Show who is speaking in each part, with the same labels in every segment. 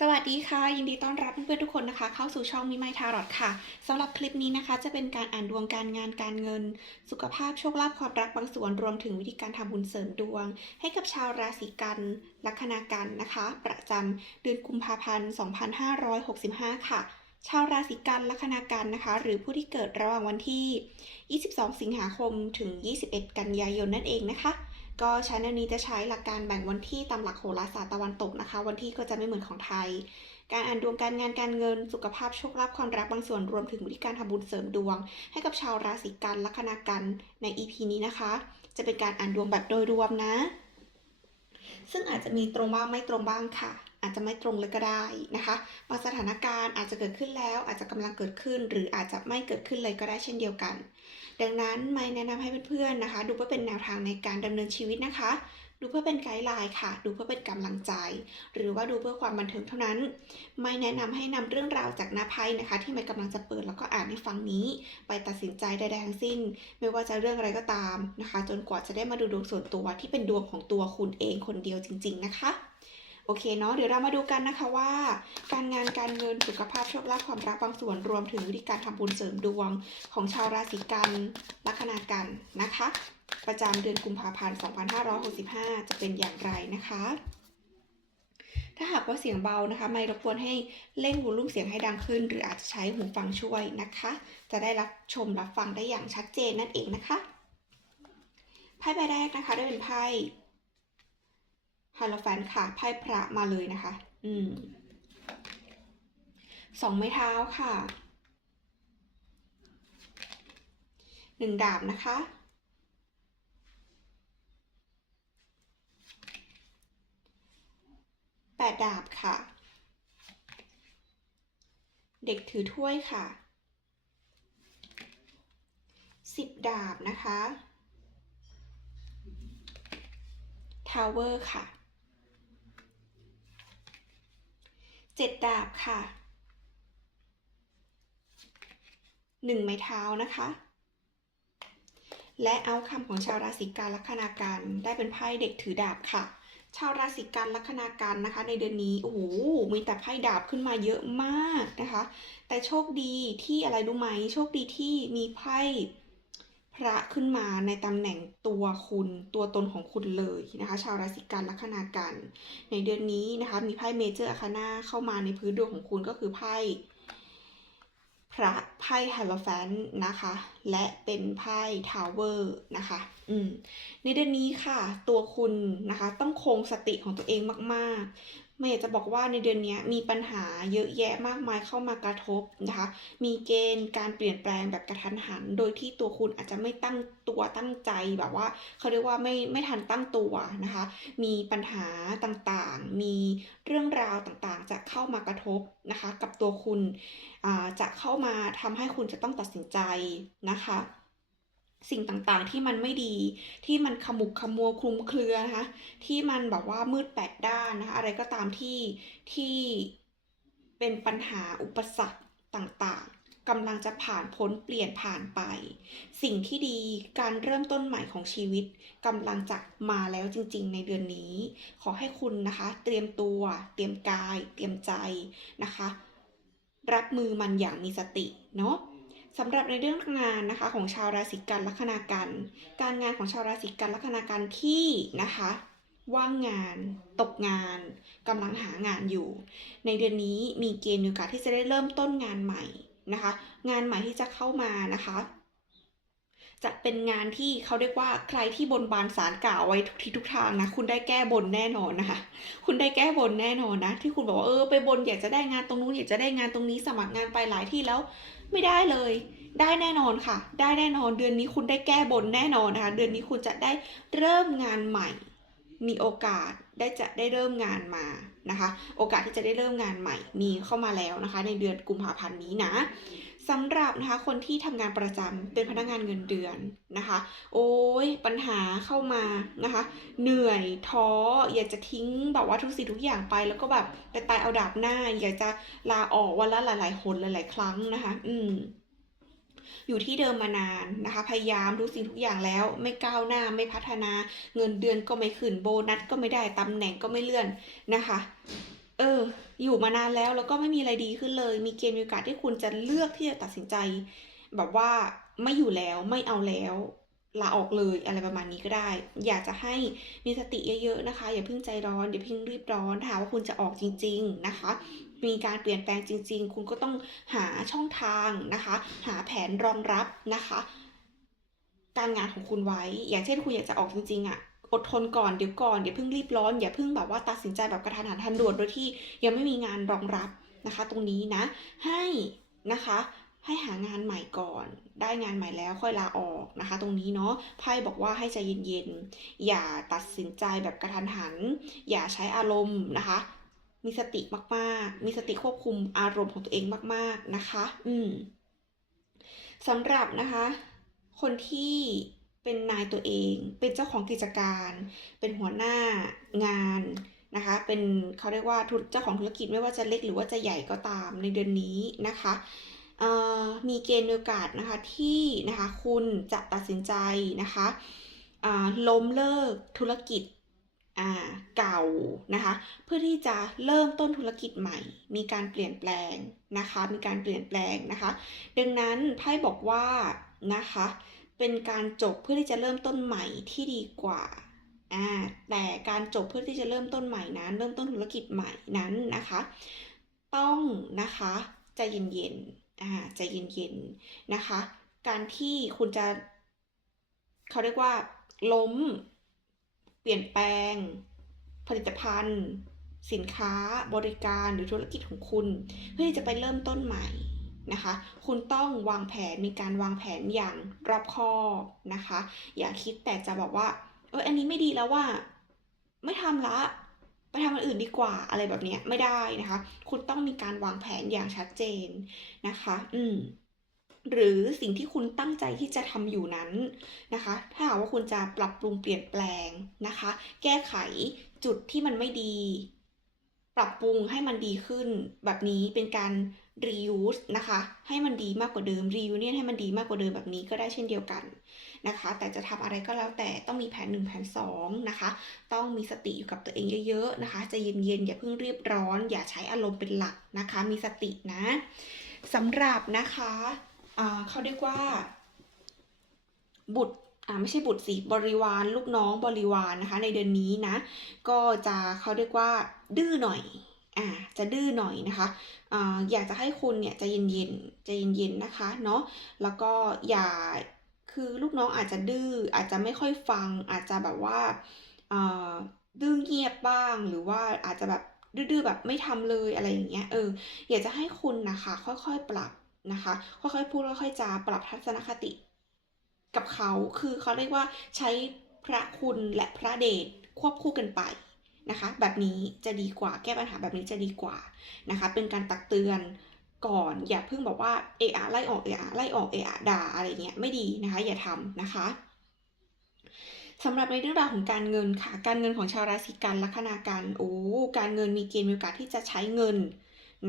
Speaker 1: สวัสดีค่ะ ยินดีต้อนรับเพื่อนๆทุกคนนะคะ เข้าสู่ช่องมิไมทารอดค่ะสำหรับคลิปนี้นะคะ จะเป็นการอ่านดวงการงานการเงิน สุขภาพโชคลาภความรักบางส่วนรวมถึงวิธีการทำบุญเสริมดวง ให้กับชาวราศีกันลัคนากันนะคะ ประจำเดือนกุมภาพันธ์2565 ค่ะ ชาวราศีกันลัคนากันนะคะ หรือผู้ที่เกิดระหว่างวันที่ 22 สิงหาคมถึง 21 กันยายนนั่นเองนะคะ ก็ชแนลนี้จะใช้หลักการแบ่งวันที่ตามหลักโหราศาสตร์ตะวันตกนะคะ วันที่ก็จะไม่เหมือนของไทย การอ่านดวงการงานการเงินสุขภาพโชคลาภความรักบางส่วนรวมถึงวิธีการทำบุญเสริมดวง ให้กับชาวราศีกันลัคนากันใน EP นี้นะคะ จะเป็นการอ่านดวงแบบโดยรวมนะ ซึ่งอาจจะมีตรงบ้างไม่ตรงบ้างค่ะ อาจจะไม่ตรงเลยก็ได้นะคะบางสถานการณ์อาจจะเกิดขึ้นแล้ว อาจจะกำลังเกิดขึ้น หรืออาจจะไม่เกิดขึ้นเลยก็ได้เช่นเดียวกัน ดังนั้นไม่แนะนำให้เพื่อนๆนะคะ ดูเพื่อเป็นแนวทางในการดำเนินชีวิตนะคะ ดูเพื่อเป็นไกด์ไลน์ค่ะ ดูเพื่อเป็นกำลังใจ หรือว่าดูเพื่อความบันเทิงเท่านั้น ไม่แนะนำให้นำเรื่องราวจากหน้าไพ่นะคะ ที่ไม่กำลังจะเปิดแล้วก็อ่านให้ฟังนี้ ไปตัดสินใจใดๆทั้งสิ้น ไม่ว่าจะเรื่องอะไรก็ตามนะคะ จนกว่าจะได้มาดูดวงส่วนตัวที่เป็นดวงของตัวคุณเองคนเดียวจริง ๆ นะคะ โอเคเนาะเดี๋ยวเรามาดูกันนะคะว่า การงานการเงินสุขภาพโชคลาภความรักบางส่วนรวมถึงวิธีการทำบุญเสริมดวงของชาวราศีกันลัคนากันนะคะ ประจำเดือนกุมภาพันธ์ 2565 จะเป็นอย่างไรนะคะถ้าหากว่าเสียงเบานะคะไม่รบกวนให้เร่งวูลุ่มเสียงให้ดังขึ้น หรืออาจจะใช้หูฟังช่วยนะคะ จะได้รับชมรับฟังได้อย่างชัดเจนนั่นเองนะคะ ไพ่ใบแรกนะคะได้เป็นไพ่ ฮาโลแฟนค่ะไพ่พระมาเลยนะคะ อืมสองไม้เท้าค่ะหนึ่งดาบนะคะแปดดาบค่ะ เด็กถือถ้วยค่ะสิบดาบนะคะทาวเวอร์ค่ะ เจ็ดดาบค่ะหนึ่งไม้เท้านะคะ และเอาคำของชาวราศีกันลัคนาการได้เป็นไพ่เด็กถือดาบค่ะ ชาวราศีกันลัคนาการนะคะ ในเดือนนี้โอ้โหมีแต่ไพ่ดาบขึ้นมาเยอะมากนะคะ แต่โชคดีที่อะไรรู้ไหมโชคดีที่มีไพ่ พระขึ้นมาในตำแหน่งตัวคุณตัวตนของคุณเลยนะคะ ชาวราศีกันลัคนากัน ในเดือนนี้นะคะมีไพ่เมเจอร์อาคานาเข้ามาในพื้นดวงของคุณก็คือไพ่พระไพ่ฮาโลแฟนนะคะ และเป็นไพ่ทาวเวอร์นะคะ อืมในเดือนนี้ค่ะ ตัวคุณนะคะ ต้องคงสติของตัวเองมาก ไม่อยากจะบอกว่าในเดือนนี้มีปัญหาเยอะแยะมากมายเข้ามากระทบนะคะ มีเกณฑ์การเปลี่ยนแปลงแบบกระทันหัน โดยที่ตัวคุณอาจจะไม่ตั้งตัวตั้งใจแบบว่าเขาเรียกว่าไม่ไม่ทันตั้งตัวนะคะ มีปัญหาต่างๆ มีเรื่องราวต่างๆ จะเข้ามากระทบนะคะ กับตัวคุณจะเข้ามาทำให้คุณจะต้องตัดสินใจนะคะ สิ่งต่างๆ ที่มันไม่ดี ที่มันขมุกขมัวคลุมเครือนะคะที่มันแบบว่ามืดแปดด้านนะคะอะไรก็ตามที่ที่เป็นปัญหาอุปสรรคต่างๆกำลังจะผ่านพ้นเปลี่ยนผ่านไป สิ่งที่ดีการเริ่มต้นใหม่ของชีวิตกำลังจะมาแล้วจริง ๆ ในเดือนนี้ ขอให้คุณนะคะ เตรียมตัว เตรียมกาย เตรียมใจนะคะ รับมือมันอย่างมีสติเนาะ สำหรับในเรื่องงานนะคะของชาวราศีกันลัคนากัน การงานของชาวราศีกันลัคนากันที่นะคะว่างงาน ตกงานกำลังหางานอยู่ ในเดือนนี้มีเกณฑ์มีโอกาสที่จะได้เริ่มต้นงานใหม่นะคะ งานใหม่ที่จะเข้ามานะคะ จะเป็นงานที่เขาเรียกว่าใครที่บนบานสารกล่าวไว้ทุกทิศทุกทางนะคุณได้แก้บนแน่นอนนะคะ คุณได้แก้บนแน่นอนนะ ที่คุณบอกว่าเออไปบนอยากจะได้งานตรงนู้นอยากจะได้งานตรงนี้สมัครงานไปหลายที่แล้ว ไม่ได้เลย ได้แน่นอนค่ะ ได้แน่นอนเดือนนี้คุณได้แก้บนแน่นอนนะคะ เดือนนี้คุณจะได้เริ่มงานใหม่ มีโอกาสได้จะได้เริ่มงานมานะคะ โอกาสที่จะได้เริ่มงานใหม่มีเข้ามาแล้วนะคะ ในเดือนกุมภาพันธ์นี้นะ สำหรับนะคะคนที่ทำงานประจำเป็นพนักงานเงินเดือนนะคะ โอ้ยปัญหาเข้ามานะคะ เหนื่อยท้ออยากจะทิ้งแบบว่าทุกสิ่งทุกอย่างไป แล้วก็แบบไปตายเอาดาบหน้า อยากจะลาออกวันละหลายๆหนหลาย ๆ ครั้งนะคะ อืมอยู่ที่เดิมมานานนะคะ พยายามทุกสิ่งทุกอย่างแล้ว ไม่ก้าวหน้าไม่พัฒนา เงินเดือนก็ไม่ขึ้นโบนัสก็ไม่ได้ตำแหน่งก็ไม่เลื่อนนะคะ เออ อยู่มานานแล้วแล้วก็ไม่มีอะไรดีขึ้นเลย มีเกณฑ์มีโอกาสที่คุณจะเลือกที่จะตัดสินใจ แบบว่าไม่อยู่แล้วไม่เอาแล้วลาออกเลยอะไรประมาณนี้ก็ได้ อยากจะให้มีสติเยอะๆนะคะ อย่าเพิ่งใจร้อนอย่าเพิ่งรีบร้อนถาหากว่าคุณจะออกจริง ๆนะคะ มีการเปลี่ยนแปลงจริง ๆ คุณก็ต้องหาช่องทางนะคะ หาแผนรองรับนะคะ การงานของคุณไว้ อย่างเช่นคุณอยากจะออกจริงๆอะ่ะ อดทนก่อนเดี๋ยวก่อนอย่าเพิ่งรีบร้อนอย่าเพิ่งแบบว่าตัดสินใจแบบกระทันหันทันด่วนโดยที่ยังไม่มีงานรองรับนะคะ ตรงนี้นะ ให้นะคะให้หางานใหม่ก่อน ได้งานใหม่แล้วค่อยลาออกนะคะ ตรงนี้เนาะไพ่บอกว่าให้ใจเย็นๆ อย่าตัดสินใจแบบกระทันหัน อย่าใช้อารมณ์นะคะ มีสติมากๆ มีสติควบคุมอารมณ์ของตัวเองมาก ๆนะคะ อืมสำหรับนะคะ คนที่ เป็นนายตัวเอง เป็นเจ้าของกิจการ เป็นหัวหน้างานนะคะ เป็นเขาเรียกว่าเจ้าของธุรกิจไม่ว่าจะเล็กหรือว่าจะใหญ่ก็ตามในเดือนนี้นะคะมีเกณฑ์โอกาสนะคะที่นะคะคุณจะตัดสินใจนะคะล้มเลิกธุรกิจเก่านะคะเพื่อที่จะเริ่มต้นธุรกิจใหม่ มีการเปลี่ยนแปลงนะคะมีการเปลี่ยนแปลงนะคะ ดังนั้นไพ่บอกว่านะคะ เป็นการจบเพื่อที่จะเริ่มต้นใหม่ที่ดีกว่าอ่าแต่การจบเพื่อที่จะเริ่มต้นใหม่นั้น เริ่มต้นธุรกิจใหม่นั้นนะคะ ต้องนะคะใจเย็นๆอ่าใจเย็นๆนะคะ การที่คุณจะเขาเรียกว่า ล้ม เปลี่ยนแปลง ผลิตภัณฑ์ สินค้าบริการหรือธุรกิจของคุณ เพื่อที่จะไปเริ่มต้นใหม่ นะคะ คุณต้องวางแผนมีการวางแผนอย่างรอบคอบนะคะ อย่าคิดแต่จะบอกว่าเอออันนี้ไม่ดีแล้วว่า ไม่ทำละไปทำอันอื่นดีกว่าอะไรแบบนี้ไม่ได้นะคะ คุณต้องมีการวางแผนอย่างชัดเจนนะคะ อืมหรือสิ่งที่คุณตั้งใจที่จะทำอยู่นั้นนะคะ ถ้าหากว่าคุณจะปรับปรุงเปลี่ยนแปลงนะคะ แก้ไขจุดที่มันไม่ดี ปรับปรุงให้มันดีขึ้น แบบนี้เป็นการ reuse นะคะ ให้มันดีมากกว่าเดิม reunion ให้มันดีมากกว่าเดิมแบบนี้ก็ได้เช่นเดียวกันนะคะ แต่จะทำอะไรก็แล้วแต่ต้องมีแผน 1 แผน 2 นะคะ ต้องมีสติอยู่กับตัวเองเยอะๆนะคะใจเย็นๆอย่าเพิ่งรีบร้อน อย่าใช้อารมณ์เป็นหลักนะคะ มีสตินะสำหรับนะคะอ่าเขาเรียกว่า บุตรอ่าไม่ใช่บุตรสิบริวาร ลูกน้องบริวารนะคะ ในเดือนนี้นะ ก็จะเขาเรียกว่าดื้อหน่อย อ่าจะดื้อหน่อยนะคะอ่าอยากจะให้คุณเนี่ยใจเย็นๆใจเย็นๆนะคะเนาะแล้วก็อย่าคือลูกน้องอาจจะดื้ออาจจะไม่ค่อยฟัง อาจจะแบบว่าอ่าดื้อเงียบบ้างหรือว่าอาจจะแบบดื้อแบบไม่ทำเลยอะไรอย่างเงี้ยเอออยากจะให้คุณนะคะค่อยๆปรับนะคะค่อยๆพูดค่อยๆจาปรับทัศนคติ กับเขาคือเขาเรียกว่าใช้พระคุณและพระเดชควบคู่กันไป นะคะ แบบนี้จะดีกว่าแก้ปัญหาแบบนี้จะดีกว่านะคะเป็นการตักเตือนก่อนอย่าเพิ่งบอกว่าเออะไล่ออกเออะไล่ออกเออะด่าอะไรเงี้ยไม่ดีนะคะอย่าทำนะคะสำหรับในเรื่องราวของการเงินค่ะ การเงินของชาวราศีกันลัคนากันโอ้การเงินมีเกณฑ์มีโอกาสที่จะใช้เงิน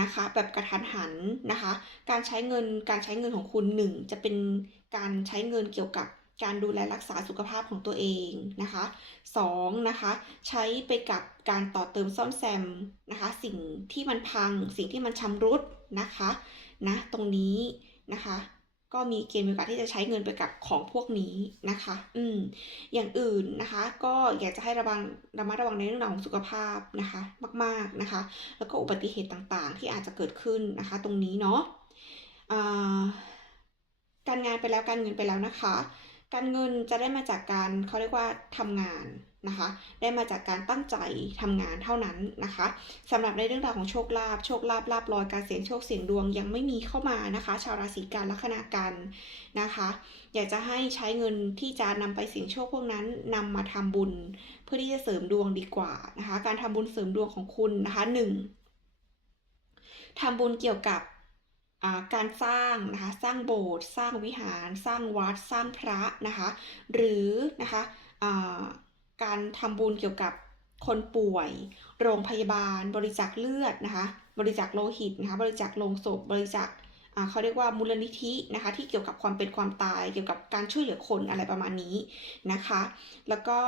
Speaker 1: นะคะ แบบกระทันหันนะคะ การใช้เงินการใช้เงินของคุณหนึ่งจะเป็นการใช้เงินเกี่ยวกับ การดูแลรักษาสุขภาพของตัวเองนะคะสองนะคะ ใช้ไปกับการต่อเติมซ่อมแซมนะคะ สิ่งที่มันพัง สิ่งที่มันชำรุดนะคะนะตรงนี้นะคะ ก็มีเกณฑ์มีโอกาสที่จะใช้เงินไปกับของพวกนี้นะคะ อืมอย่างอื่นนะคะ ก็อยากจะให้ระวังระมัดระวังในเรื่องของสุขภาพนะคะ มาก ๆนะคะ แล้วก็อุบัติเหตุต่างๆ ที่อาจจะเกิดขึ้นนะคะ ตรงนี้เนาะการงานไปแล้วการเงินไปแล้วนะคะ การเงินจะได้มาจากการเขาเรียกว่าทำงานนะคะ ได้มาจากการตั้งใจทำงานเท่านั้นนะคะสำหรับในเรื่องราวของโชคลาภโชคลาภลาภลอยการเสี่ยงโชคเสี่ยงดวงยังไม่มีเข้ามานะคะ ชาวราศีกันลัคนากันนะคะ อยากจะให้ใช้เงินที่จะนำไปเสี่ยงโชคพวกนั้นนำมาทำบุญ เพื่อที่จะเสริมดวงดีกว่านะคะ การทำบุญเสริมดวงของคุณนะคะหนึ่งทำบุญเกี่ยวกับ การสร้างนะคะสร้างโบสถ์สร้างวิหาร สร้างวัดสร้างพระนะคะหรือนะคะการทำบุญเกี่ยวกับคนป่วย โรงพยาบาล บริจาคเลือดนะคะบริจาคโลหิตนะคะบริจาคโลงศพบริจาคเขาเรียกว่ามูลนิธินะคะที่เกี่ยวกับความเป็นความตายเกี่ยวกับการช่วยเหลือคนอะไรประมาณนี้นะคะ แล้วก็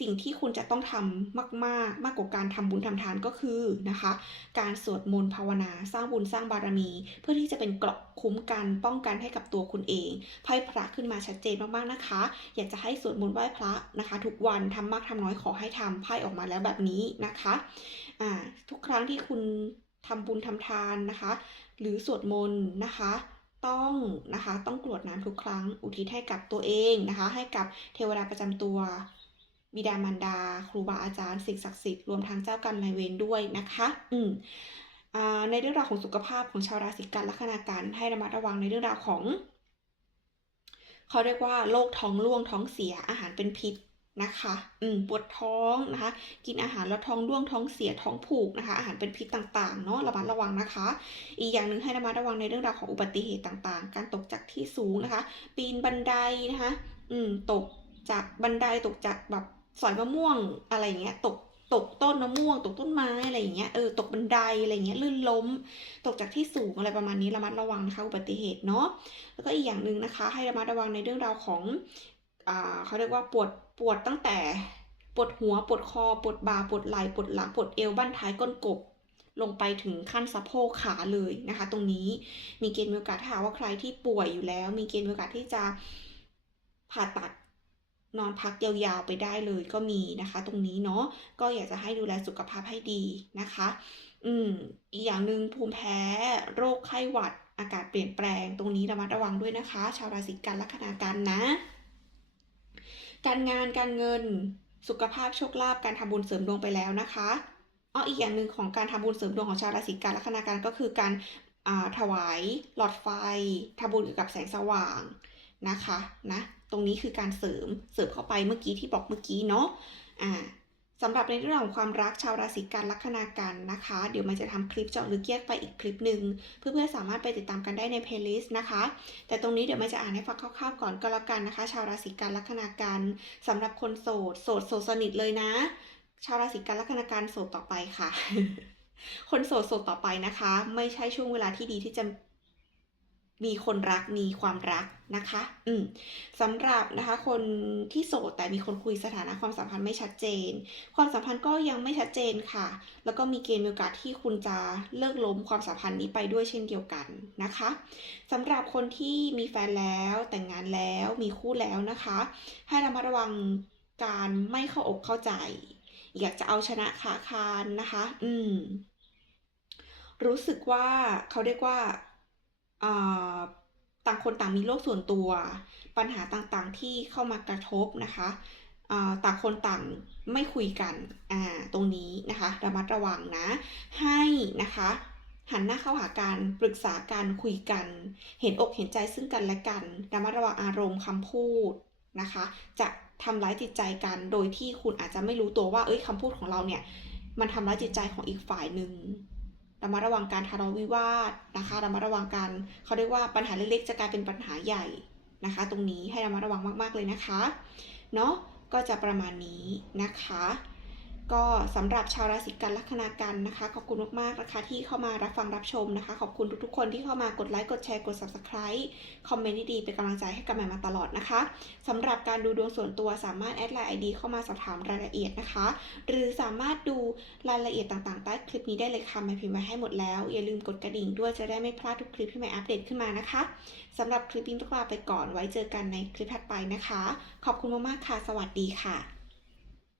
Speaker 1: สิ่งที่คุณจะต้องทำมาก ๆ มากกว่าการทำบุญทำทานก็คือนะคะ การสวดมนต์ภาวนาสร้างบุญสร้างบารมี เพื่อที่จะเป็นเกราะคุ้มกันป้องกันให้กับตัวคุณเองไพ่พระขึ้นมาชัดเจนมาก ๆ นะคะ อยากจะให้สวดมนต์ไหว้พระนะคะ ทุกวันทำมากทำน้อยขอให้ทำไพ่ออกมาแล้วแบบนี้นะคะอ่าทุกครั้งที่คุณทำบุญทำทานนะคะ หรือสวดมนต์นะคะต้องนะคะต้องกรวดน้ำทุกครั้งอุทิศให้กับตัวเองนะคะ ให้กับเทวดาประจำตัว บิดามารดา ครูบาอาจารย์สิ่งศักดิ์สิทธิ์รวมทั้งเจ้ากรรมนายเวรด้วยนะคะ อืมในเรื่องราวของสุขภาพของชาวราศีกันลัคนาการให้ระมัดระวังในเรื่องราวของเขาเรียกว่าโรคท้องร่วงท้องเสียอาหารเป็นพิษนะคะ อืม ปวดท้องนะคะ กินอาหารแล้วท้องร่วงท้องเสียท้องผูกนะคะ อาหารเป็นพิษต่างๆ เนาะระมัดระวังนะคะ อีกอย่างหนึ่งให้ระมัดระวังในเรื่องราวของอุบัติเหตุต่างๆ การตกจากที่สูงนะคะ ปีนบันไดนะคะ อืม ตกจากบันไดตกจากแบบ สอยมะม่วงอะไรอย่างเงี้ย ตกตกต้นมะม่วง ตกต้นไม้อะไรอย่างเงี้ยเออตกบันไดอะไรอย่างเงี้ยลื่นล้ม ตกจากที่สูงอะไรประมาณนี้ระมัดระวังนะคะอุบัติเหตุเนาะแล้วก็อีกอย่างหนึ่งนะคะ ให้ระมัดระวังในเรื่องราวของอ่าเขาเรียกว่าปวดปวดตั้งแต่ปวดหัวปวดคอปวดบ่าปวดไหล่ปวดหลังปวดเอวบั้นท้ายก้นกบ ลงไปถึงขั้นสะโพกขาเลยนะคะ ตรงนี้มีเกณฑ์มีโอกาสถ้าหากว่าใครที่ป่วยอยู่แล้ว มีเกณฑ์มีโอกาสที่จะผ่าตัด นอนพักยาวๆไปได้เลยก็มีนะคะ ตรงนี้เนาะก็อยากจะให้ดูแลสุขภาพให้ดีนะคะ อืมอีกอย่างหนึ่งภูมิแพ้โรคไข้หวัดอากาศเปลี่ยนแปลงตรงนี้ระมัดระวังด้วยนะคะ ชาวราศีกันลัคนากันนะ การงานการเงินสุขภาพโชคลาภการทำบุญเสริมดวงไปแล้วนะคะอ๋ออีกอย่างหนึ่งของการทำบุญเสริมดวงของชาวราศีกันลัคนากันก็คือการาถวายหลอดไฟทำบุญเกี่ยวกับแสงสว่างนะคะนะ ตรงนี้คือการเสริมเสริมเข้าไปเมื่อกี้ที่บอกเมื่อกี้เนาะอ่าสำหรับในเรื่องของความรักชาวราศีกันลัคนากันนะคะ เดี๋ยวมันจะทำคลิปเจาะลึกแยกไปอีกคลิปหนึ่งเพื่อนๆสามารถไปติดตามกันได้ในเพลย์ลิสต์นะคะ แต่ตรงนี้เดี๋ยวมันจะอ่านให้ฟังคร่าวๆก่อนก็แล้วกันนะคะ ชาวราศีกันลัคนากันสำหรับคนโสดโสดโสดสนิทเลยนะ ชาวราศีกันลัคนากันโสดต่อไปค่ะ คนโสดโสดต่อไปนะคะ ไม่ใช่ช่วงเวลาที่ดีที่จะ มีคนรักมีความรักนะคะ อืมสำหรับนะคะ คนที่โสดแต่มีคนคุยสถานะความสัมพันธ์ไม่ชัดเจน ความสัมพันธ์ก็ยังไม่ชัดเจนค่ะ แล้วก็มีเกณฑ์มีโอกาสที่คุณจะเลิกล้มความสัมพันธ์นี้ไปด้วยเช่นเดียวกันนะคะสำหรับคนที่มีแฟนแล้วแต่งงานแล้วมีคู่แล้วนะคะ ให้ระมัดระวังการไม่เข้าอกเข้าใจ อยากจะเอาชนะขาคานนะคะ อืมรู้สึกว่าเขาเรียกว่า ต่างคนต่างมีโลกส่วนตัว ปัญหาต่างๆที่เข้ามากระทบนะคะต่างคนต่างไม่คุยกันตรงนี้นะคะระมัดระวังนะ ให้นะคะหันหน้าเข้าหาการปรึกษาการคุยกัน เห็นอกเห็นใจซึ่งกันและกันระมัดระวังอารมณ์คำพูดนะคะ จะทำร้ายจิตใจกันโดยที่คุณอาจจะไม่รู้ตัวว่า เอ้ยคำพูดของเราเนี่ย มันทำร้ายจิตใจของอีกฝ่ายหนึ่ง ระมัดระวังการทะเลาะวิวาทนะคะระมัดระวังการเขาเรียกว่าปัญหาเล็กๆจะกลายเป็นปัญหาใหญ่นะคะ ตรงนี้ให้ระมัดระวังมากๆเลยนะคะเนาะก็จะประมาณนี้นะคะ ก็สำหรับชาวราศีกันลัคนากันนะคะ ขอบคุณมากๆนะคะที่เข้ามารับฟังรับชมนะคะ ขอบคุณทุกๆคนที่เข้ามากดไลค์กดแชร์กด subscribe คอมเมนต์ดีๆเป็นกำลังใจให้กับแหม่มมาตลอดนะคะสำหรับการดูดวงส่วนตัวสามารถแอดไลน์ไอดีเข้ามาสอบถามรายละเอียดนะคะ หรือสามารถดูรายละเอียดต่างๆ ใต้คลิปนี้ได้เลยค่ะแม่พิมพ์ไว้ให้หมดแล้ว อย่าลืมกดกระดิ่งด้วยจะได้ไม่พลาดทุกคลิปที่แม่อัปเดตขึ้นมานะคะสำหรับคลิปนี้ต้องลาไปก่อนไว้เจอกันในคลิปถัดไปนะคะ ขอบคุณมากๆค่ะ สวัสดีค่ะ